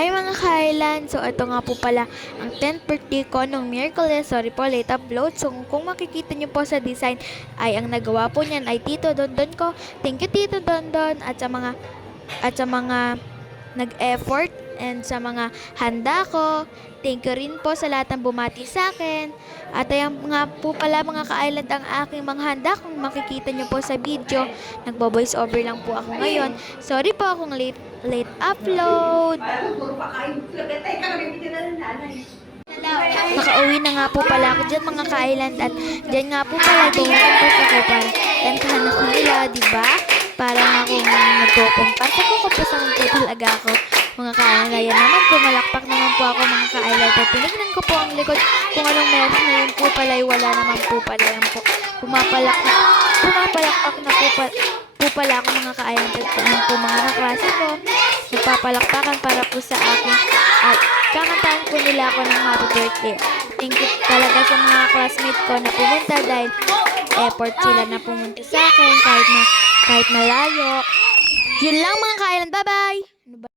Hi mga ka-Island! So ito nga po pala ang 10th birthday ko nung Miyerkules. Sorry po, late upload. So kung makikita niyo po sa design ay ang nagawa po niyan ay Tito Dondon ko. Thank you Tito Dondon at sa mga nag-effort and sa mga handa ko. Thank you rin po sa lahat ng bumati sa akin. At ayan nga po pala mga ka-island ang aking mga handa. Kung makikita nyo po sa video, nagbo-voice over lang po ako ngayon. Sorry po kung late upload. Nakauwi na nga po pala ako dyan mga ka-island at dyan nga po pala tumutungkos ako para kantahan ako nila, diba? Para nga kung nagkukumpas ako, kapasan po talaga ako mga ka-island. Ayan naman po, malakpak naman po ako mga ka-island at tinignan ko po ang likod kung anong meron ngayon po pala ay wala naman po pala yan po. Pumapalakpak na po pala ako mga ka-island at yan po mga kaklase ko. Nagpapalakpakan para po sa akin at kakantahan po nila ako ng happy birthday. Thank you talaga sa mga classmates ko na pumunta dahil effort sila na pumunta sa akin kahit malayo. Yun lang mga ka-island. Bye-bye!